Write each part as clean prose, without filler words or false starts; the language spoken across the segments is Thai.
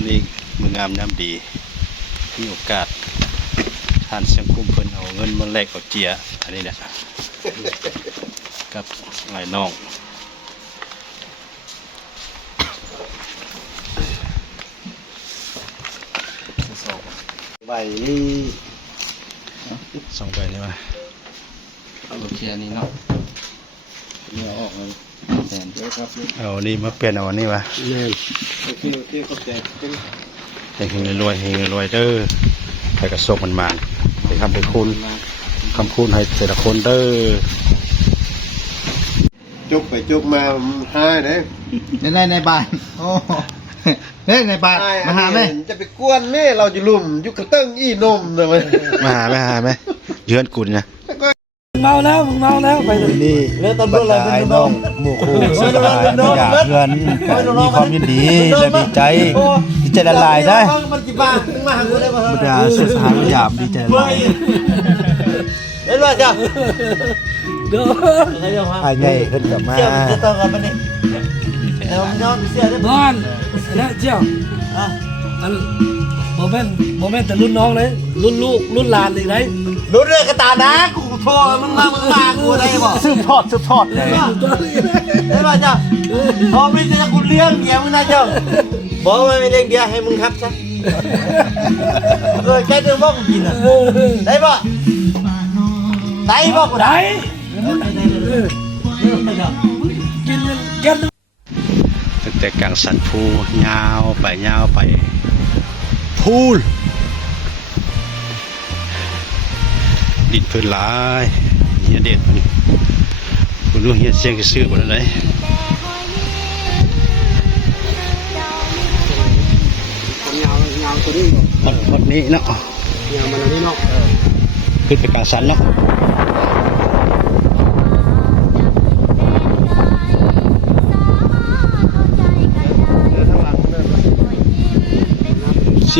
วันนี้มืองามน้ำดีมีโอกาสทานสังคมเพิ่นเอาเงินมาแลกกับเจียอันนี้แหละกับหลายน้องใบนี่สองใบนี่มา เอาเชียร์นี่เนาะเนี่ยออกเลยแทนเอานี่มาเปลี่ยนเอาอันนี้วะ เนี่ยโอเคเข้าใจเฮงรวยเฮงรวยเด้อไปกระสบมันมาไปทำไปคุณคำคุณให้แต่ละคนเด้อ จุกไปจุกมาห้าเด้ในบ้านโอ้ในบ้านมาหาแม่จะไปกวนแม่เราจะลุ่มยุกระตั้งอีนมเลยมาหาไหมเยือนกุลนะมึงเมาแล้วไปเลยนี่บรรดาไอ้น้องหมู่คู่สหายอยากเพื่อนมีความยินดีและดีใจละลายได้มันกี่บาทมาหากูได้ป่ะบรรดาเสื้อสหายหยาบดีใจละลายเห็นป่ะจ้ะเด้อไอ้ใหญ่ขึ้นกับมาจะต่อกันมันนี่แล้วมันย้อนเสียได้บ้านแล้วเจ้ามันโมเมนต์แต่รุ่นน้องเลยรุ่นลูกรุ่นหลานอีกไหนรู้เรื่องกระตานะกูโทรมึงมากูได้ป่ะสืบทอดเลยเห็นป่ะจ้ะพอไม่จะกูเลี้ยงเมียมึงนะจ้ะบอกว่าไม่เลี้ยงเบียร์ให้มึงครับซะแค่เดิมว่ากูกินอ่ะได้ป่ะได้ป่ะกูได้กินกันตั้งแต่กลางสันภูยาวไปพูลดินพื้นหลายเฮียเด็ดคุณรู้เฮียเสียงซื้อหมดเลยวันนี้เนาะยาวมันนี่เนาะขึ้นไปกลางสันเนาะ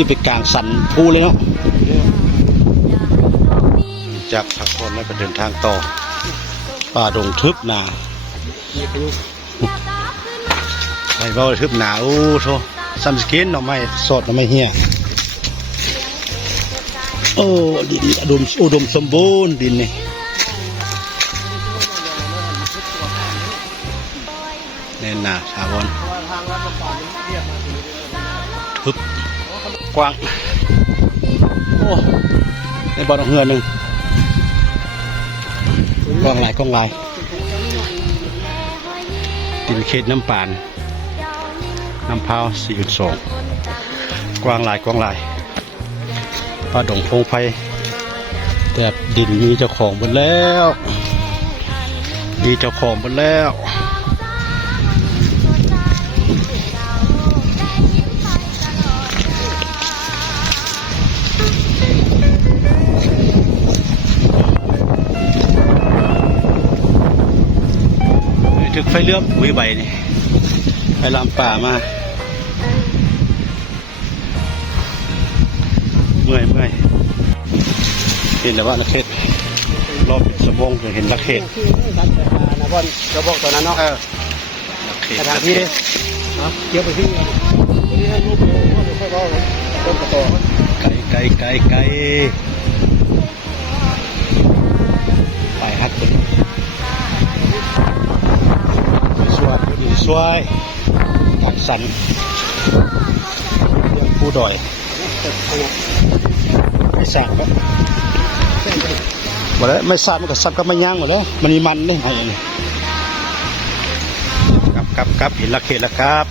ที่ไปกลางสันภูเลยเนาะจากพักผ่อนแล้วก็เดินทางต่อป่าดงทึบหนาไปเบ้าทึบหนาโอ้โธ่ซัมสกินหน่อไม้สดหน่อไม้เหี้ยโอ้ดินอุดมสมบูรณ์ดินนี่แน่นหนาถาวรทึบกว้างโอ้ในบ่อน้ำเหือหนึ่งกว้างหลายดินเขตน้ำปานน้ำพาว4.2กว้างหลายป่าดงพงไพแต่ดินมีเจ้าของหมดแล้วถึกไฟเลื่อมอุ้ยใบนี่ไปลำป่ามาเมื่อยเห็นแล้วว่าละเขตรอบสมองจะเห็นละเขตนะบอลจะบอกตอนนั้นเนาะละเขตที่ดิเกี่ยวไปที่นี่ให้ลูกค่อยๆต้นกระต่อไกลไปฮักคนสวยผักสันยังผู้ดอยไม่สาบหมดแล้วไม่สาบมันก็สับกับมันย่างหมดแล้วมันมีมันนี่อะไรครับเห็นละเขตแล้วครับ